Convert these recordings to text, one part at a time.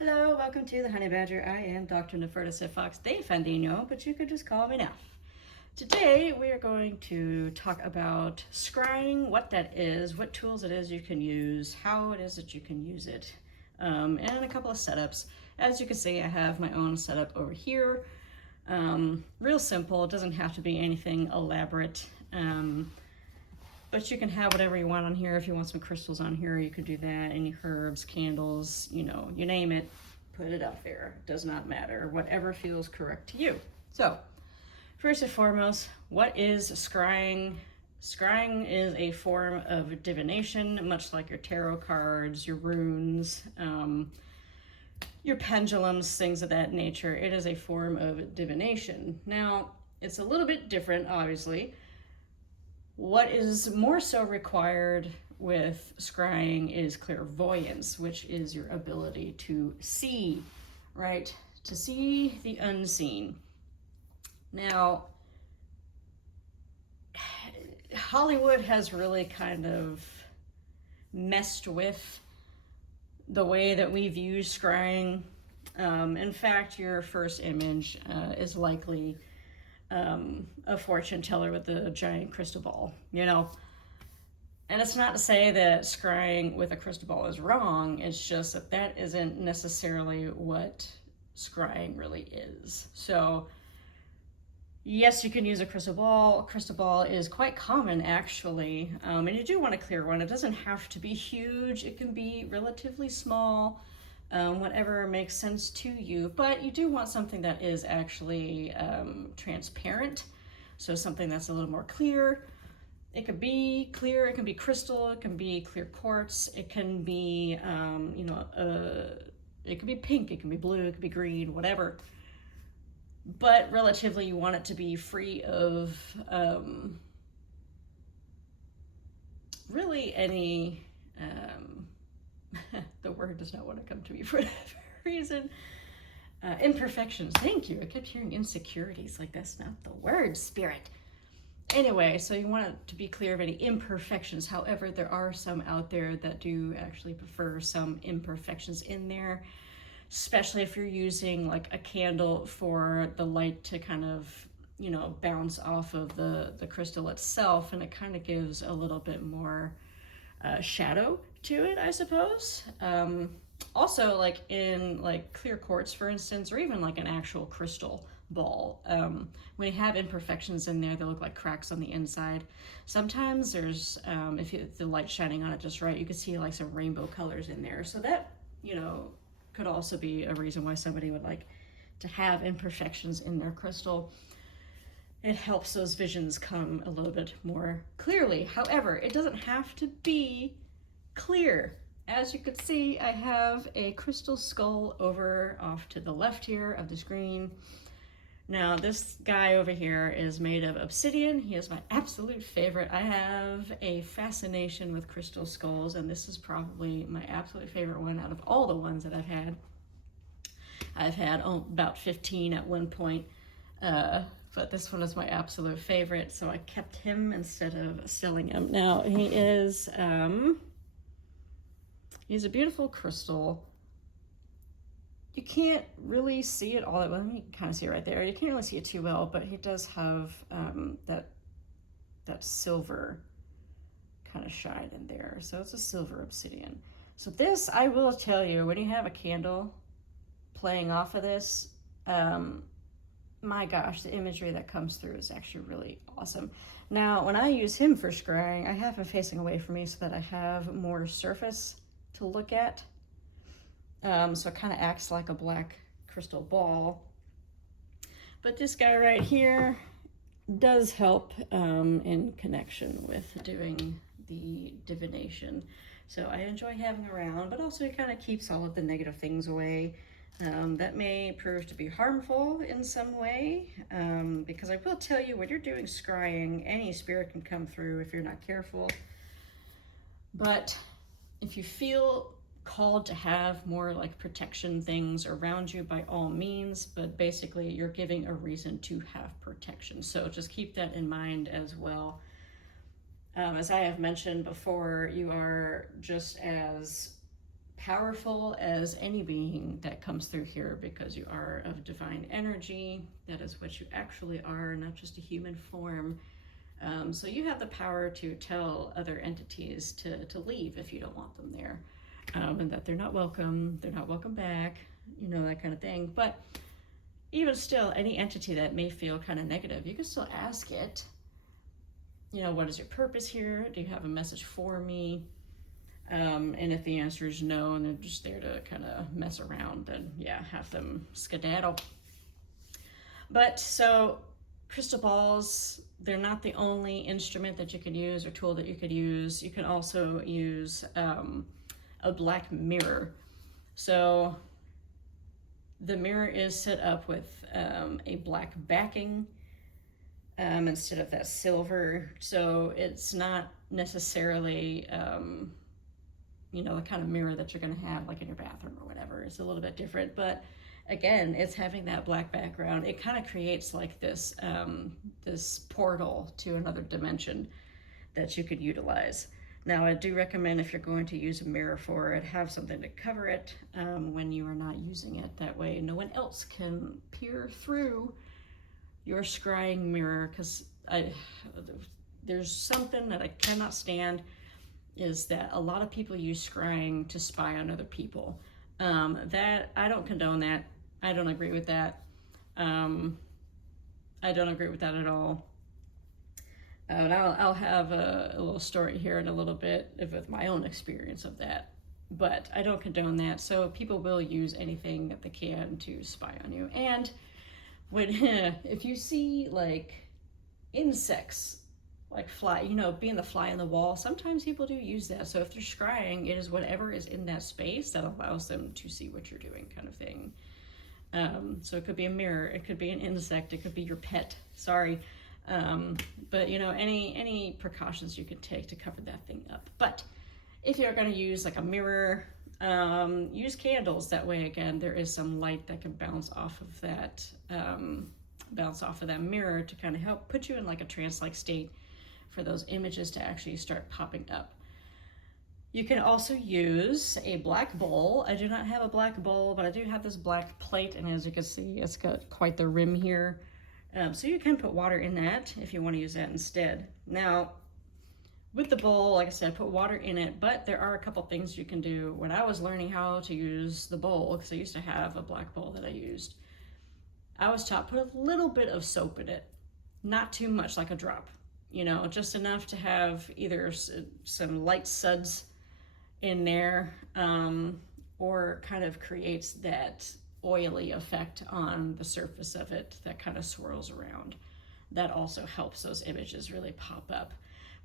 Hello, welcome to the Honey Badger. I am Dr. Nefertiti Fox de Fandino, but you could just call me Nef. Today we are going to talk about scrying, what that is, what tools it is you can use, how it is that you can use it, and a couple of setups. As you can see, I have my own setup over here. Real simple, it doesn't have to be anything elaborate. But you can have whatever you want on here. If you want some crystals on here, you could do that. Any herbs, candles, you name it, put it up there. It does not matter. Whatever feels correct to you. So, first and foremost, what is scrying? Scrying is a form of divination, much like your tarot cards, your runes, your pendulums, things of that nature. It is a form of divination. Now, it's a little bit different, obviously. What is more so required with scrying is clairvoyance, which is your ability to see, right? To see the unseen. Now, Hollywood has really kind of messed with the way that we view scrying. In fact, your first image is likely a fortune teller with a giant crystal ball, And it's not to say that scrying with a crystal ball is wrong. It's just that that isn't necessarily what scrying really is. So, yes, you can use a crystal ball. A crystal ball is quite common, actually. And you do want a clear one. It doesn't have to be huge. It can be relatively small. Whatever makes sense to you, but you do want something that is actually transparent, so something that's a little more clear. It could be clear, it can be crystal, it can be clear quartz, it can be, it can be pink, it can be blue, it can be green, whatever. But relatively, you want it to be free of really any the word does not want to come to me for whatever reason. Imperfections. Thank you. I kept hearing insecurities. Like, that's not the word, spirit. Anyway, so you want it to be clear of any imperfections. However, there are some out there that do actually prefer some imperfections in there, especially if you're using like a candle for the light to kind of, bounce off of the crystal itself, and it kind of gives a little bit more shadow to it, I suppose. Also, like in like clear quartz, for instance, or even like an actual crystal ball, when you have imperfections in there, they look like cracks on the inside. Sometimes there's, if the light's shining on it just right, you can see like some rainbow colors in there. So that, could also be a reason why somebody would like to have imperfections in their crystal. It helps those visions come a little bit more clearly. However, it doesn't have to be clear. As you can see, I have a crystal skull over off to the left here of the screen. Now, this guy over here is made of obsidian. He is my absolute favorite. I have a fascination with crystal skulls, and this is probably my absolute favorite one out of all the ones that I've had. I've had about 15 at one point. But this one is my absolute favorite, so I kept him instead of selling him. Now, he's a beautiful crystal. You can't really see it all that well. You can kind of see it right there. You can't really see it too well, but he does have that silver kind of shine in there. So it's a silver obsidian. So this, I will tell you, when you have a candle playing off of this, my gosh, the imagery that comes through is actually really awesome. Now, when I use him for scrying, I have him facing away from me so that I have more surface to look at. So it kind of acts like a black crystal ball. But this guy right here does help in connection with doing the divination. So I enjoy having around, but also it kind of keeps all of the negative things away. That may prove to be harmful in some way, because I will tell you, when you're doing scrying, any spirit can come through if you're not careful. But if you feel called to have more like protection things around you, by all means, but basically you're giving a reason to have protection. So just keep that in mind as well. As I have mentioned before, you are just as powerful as any being that comes through here, because you are of divine energy. That is what you actually are, not just a human form. So you have the power to tell other entities to leave if you don't want them there, and that they're not welcome back, you know, that kind of thing. But even still, any entity that may feel kind of negative, you can still ask it, you know, what is your purpose here? Do you have a message for me? And if the answer is no, and they're just there to kind of mess around, then yeah, have them skedaddle. But so crystal balls, they're not the only instrument that you can use or tool that you could use. You can also use a black mirror. So the mirror is set up with a black backing instead of that silver. So it's not necessarily, you know, the kind of mirror that you're going to have like in your bathroom or whatever. It's a little bit different, but again, it's having that black background. It kind of creates like this this portal to another dimension that you could utilize. Now, I do recommend, if you're going to use a mirror for it, have something to cover it when you are not using it. That way no one else can peer through your scrying mirror, because there's something that I cannot stand, is that a lot of people use scrying to spy on other people. That I don't condone that. I don't agree with that. I don't agree with that at all. And I'll have a little story here in a little bit with my own experience of that. But I don't condone that. So people will use anything that they can to spy on you. And when if you see like insects, like fly, you know, being the fly in the wall, sometimes people do use that. So if they're scrying, it is whatever is in that space that allows them to see what you're doing, kind of thing. So it could be a mirror, it could be an insect, it could be your pet, sorry. But you know, any precautions you can take to cover that thing up. But if you're going to use like a mirror, use candles. That way, again, there is some light that can bounce off of that mirror to kind of help put you in like a trance-like state for those images to actually start popping up. You can also use a black bowl. I do not have a black bowl, but I do have this black plate, and as you can see, it's got quite the rim here. So you can put water in that if you want to use that instead. Now, with the bowl, like I said, put water in it, but there are a couple things you can do. When I was learning how to use the bowl, because I used to have a black bowl that I used, I was taught put a little bit of soap in it, not too much, like a drop, you know, just enough to have either some light suds in there, or kind of creates that oily effect on the surface of it that kind of swirls around. That also helps those images really pop up.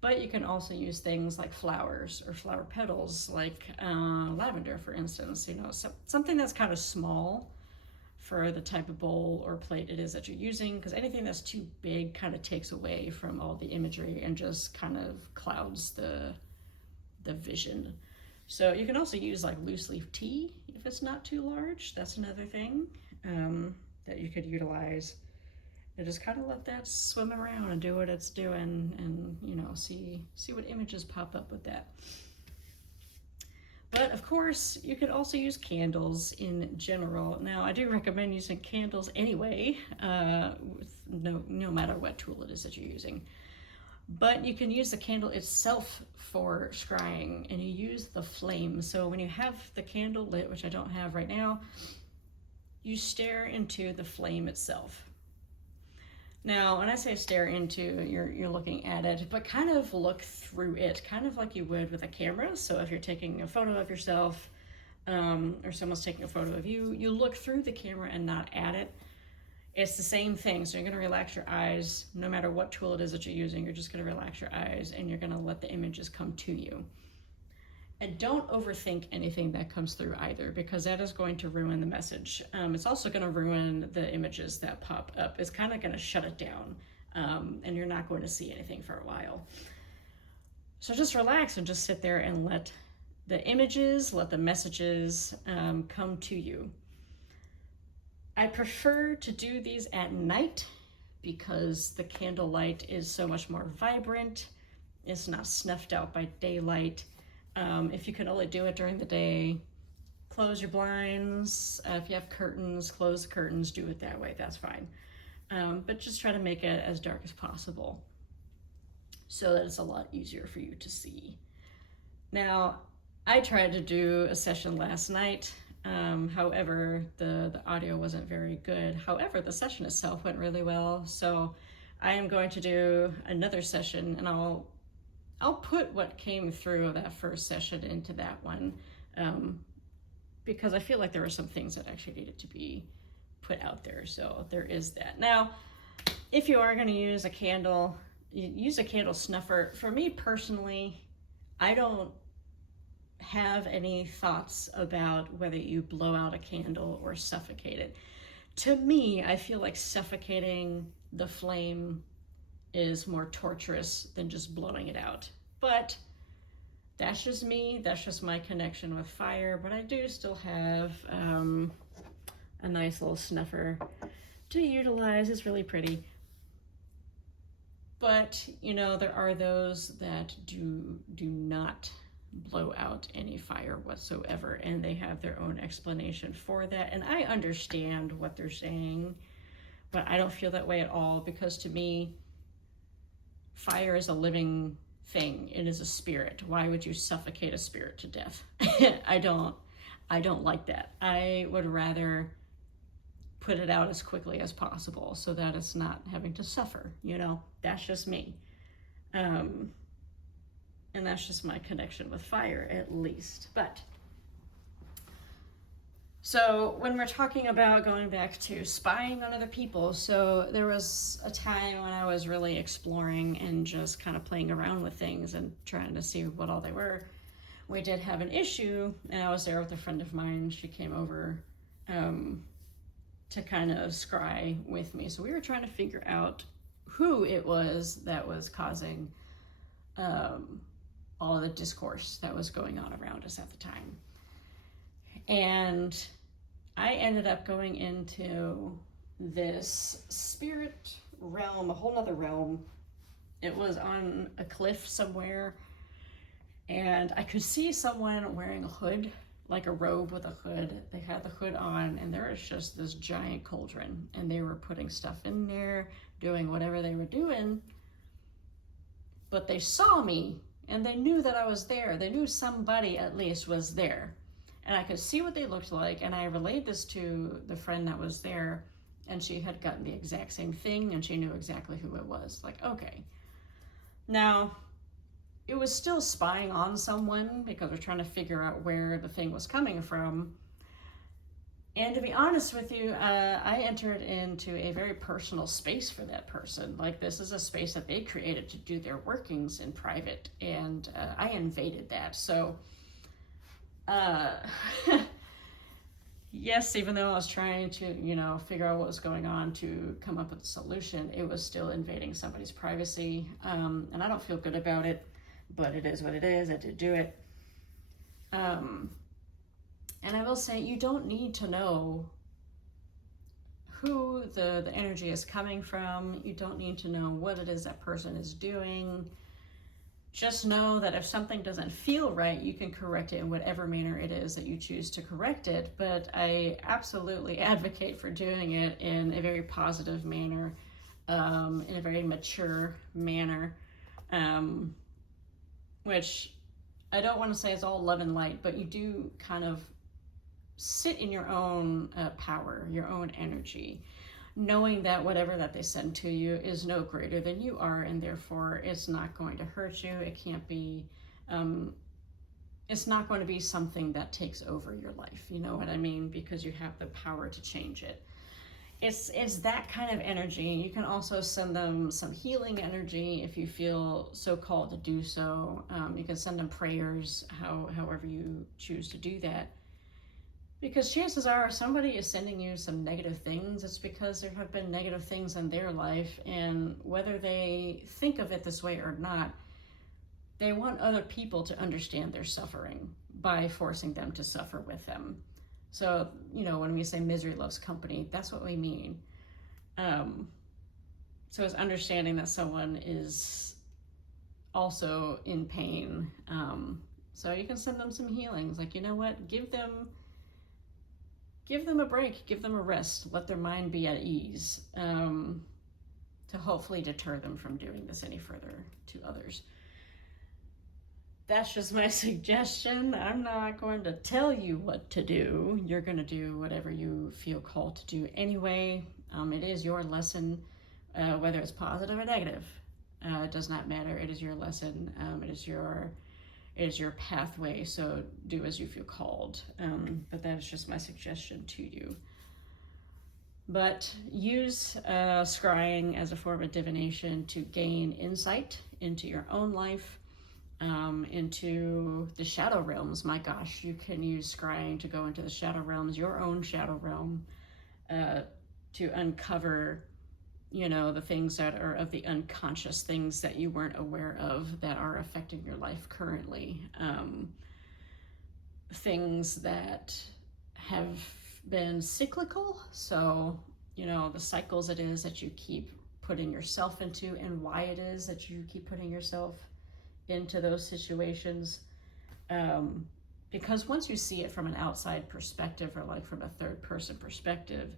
But you can also use things like flowers or flower petals, like lavender, for instance, you know, something that's kind of small for the type of bowl or plate it is that you're using, because anything that's too big kind of takes away from all the imagery and just kind of clouds the vision. So you can also use like loose leaf tea if it's not too large. That's another thing that you could utilize. And just kind of let that swim around and do what it's doing, and you know, see what images pop up with that. But of course, you could also use candles in general. Now, I do recommend using candles anyway, no matter what tool it is that you're using. But you can use the candle itself for scrying, and you use the flame. So when you have the candle lit, which I don't have right now, you stare into the flame itself. Now, when I say stare into, you're looking at it, but kind of look through it, kind of like you would with a camera. So if you're taking a photo of yourself, or someone's taking a photo of you, you look through the camera and not at it. It's the same thing. So you're going to relax your eyes. No matter what tool it is that you're using, you're just going to relax your eyes, and you're going to let the images come to you. And don't overthink anything that comes through either, because that is going to ruin the message. It's also going to ruin the images that pop up. It's kind of going to shut it down, and you're not going to see anything for a while. So just relax and just sit there and let the images, let the messages come to you. I prefer to do these at night because the candlelight is so much more vibrant. It's not snuffed out by daylight. If you can only do it during the day, close your blinds. If you have curtains, close the curtains, do it that way, that's fine. But just try to make it as dark as possible so that it's a lot easier for you to see. Now, I tried to do a session last night. However, the audio wasn't very good. However, the session itself went really well. So I am going to do another session, and I'll put what came through that first session into that one, because I feel like there were some things that actually needed to be put out there. So there is that. Now, if you are going to use a candle, use a candle snuffer. For me personally, I don't have any thoughts about whether you blow out a candle or suffocate it. To me, I feel like suffocating the flame is more torturous than just blowing it out. But that's just me, that's just my connection with fire. But I do still have a nice little snuffer to utilize. It's really pretty. But, you know, there are those that do not blow out any fire whatsoever, and they have their own explanation for that. And I understand what they're saying, but I don't feel that way at all, because to me, fire is a living thing. It is a spirit. Why would you suffocate a spirit to death? I don't like that. I would rather put it out as quickly as possible so that it's not having to suffer, you know. That's just me. And that's just my connection with fire, at least. But so when we're talking about going back to spying on other people, so there was a time when I was really exploring and just kind of playing around with things and trying to see what all they were. We did have an issue, and I was there with a friend of mine. She came over to kind of scry with me. So we were trying to figure out who it was that was causing all of the discourse that was going on around us at the time. And I ended up going into this spirit realm, a whole nother realm. It was on a cliff somewhere, and I could see someone wearing a hood, like a robe with a hood. They had the hood on, and there was just this giant cauldron, and they were putting stuff in there, doing whatever they were doing. But they saw me, and they knew that I was there. They knew somebody at least was there. And I could see what they looked like, and I relayed this to the friend that was there, and she had gotten the exact same thing, and she knew exactly who it was. Like, okay. Now, it was still spying on someone because we're trying to figure out where the thing was coming from. And to be honest with you, I entered into a very personal space for that person. Like, this is a space that they created to do their workings in private, and I invaded that. So, yes, even though I was trying to, you know, figure out what was going on to come up with a solution, it was still invading somebody's privacy. And I don't feel good about it, but it is what it is. I did do it. And I will say, you don't need to know who the energy is coming from. You don't need to know what it is that person is doing. Just know that if something doesn't feel right, you can correct it in whatever manner it is that you choose to correct it. But I absolutely advocate for doing it in a very positive manner, in a very mature manner, which I don't want to say is all love and light, but you do kind of sit in your own power, your own energy, knowing that whatever that they send to you is no greater than you are, and therefore it's not going to hurt you. It can't be, it's not going to be something that takes over your life, you know what I mean? Because you have the power to change it. It's that kind of energy. You can also send them some healing energy if you feel so called to do so. You can send them prayers, however you choose to do that. Because chances are, if somebody is sending you some negative things, it's because there have been negative things in their life, and whether they think of it this way or not, they want other people to understand their suffering by forcing them to suffer with them. So, you know, when we say misery loves company, that's what we mean. So it's understanding that someone is also in pain. So you can send them some healings. Like, you know what, give them give them a break, give them a rest, let their mind be at ease, to hopefully deter them from doing this any further to others. That's just my suggestion. I'm not going to tell you what to do. You're going to do whatever you feel called to do anyway. It is your lesson, whether it's positive or negative. It does not matter. It is your lesson. It is your pathway. So do as you feel called. But that is just my suggestion to you. But use scrying as a form of divination to gain insight into your own life, into the shadow realms. My gosh, you can use scrying to go into the shadow realms, your own shadow realm, to uncover, the things that are of the unconscious, things that you weren't aware of that are affecting your life currently. Things that have been cyclical, so the cycles it is that you keep putting yourself into, and why it is that you keep putting yourself into those situations, because once you see it from an outside perspective, or like from a third person perspective,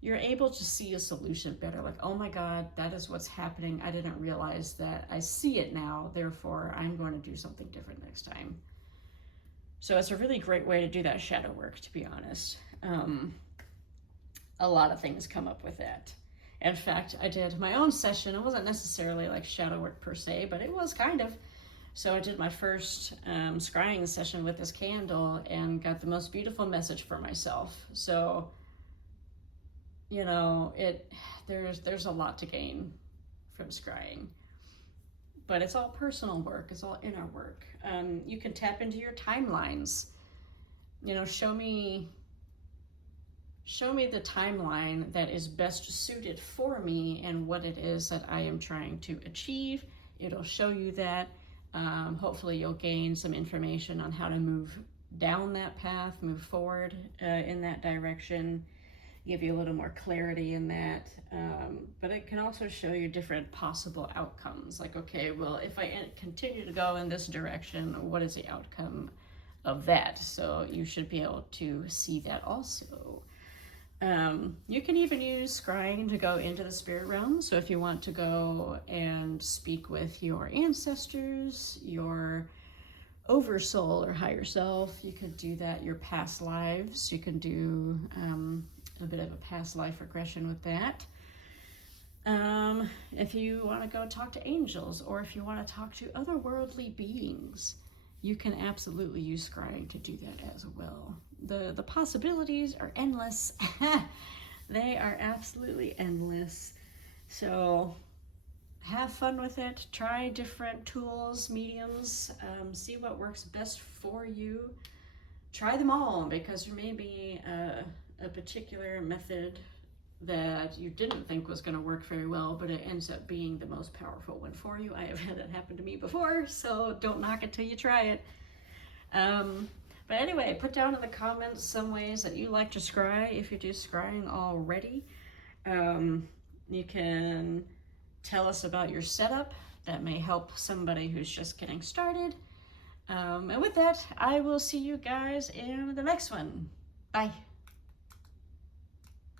you're able to see a solution better. Like, oh my God, that is what's happening. I didn't realize that. I see it now, therefore I'm going to do something different next time. So it's a really great way to do that shadow work, to be honest. A lot of things come up with that. In fact, I did my own session. It wasn't necessarily like shadow work per se, but it was kind of. So I did my first scrying session with this candle and got the most beautiful message for myself. So, there's a lot to gain from scrying. But it's all personal work. It's all inner work. You can tap into your timelines. Show me the timeline that is best suited for me and what it is that I am trying to achieve. It'll show you that. Hopefully you'll gain some information on how to move down that path, move forward in that direction, give you a little more clarity in that. But it can also show you different possible outcomes. Like, okay, well, if I continue to go in this direction, what is the outcome of that? So you should be able to see that also. You can even use scrying to go into the spirit realm. So if you want to go and speak with your ancestors, your oversoul or higher self, you could do that. Your past lives, you can do a bit of a past life regression with that. If you want to go talk to angels, or if you want to talk to otherworldly beings, you can absolutely use scrying to do that as well. The possibilities are endless. They are absolutely endless. So have fun with it. Try different tools, mediums, see what works best for you. Try them all, because there may be a particular method that you didn't think was going to work very well, but it ends up being the most powerful one for you. I have had that happen to me before, so don't knock it till you try it. But anyway, put down in the comments some ways that you like to scry, if you do scrying already. You can tell us about your setup. That may help somebody who's just getting started. And with that, I will see you guys in the next one. Bye.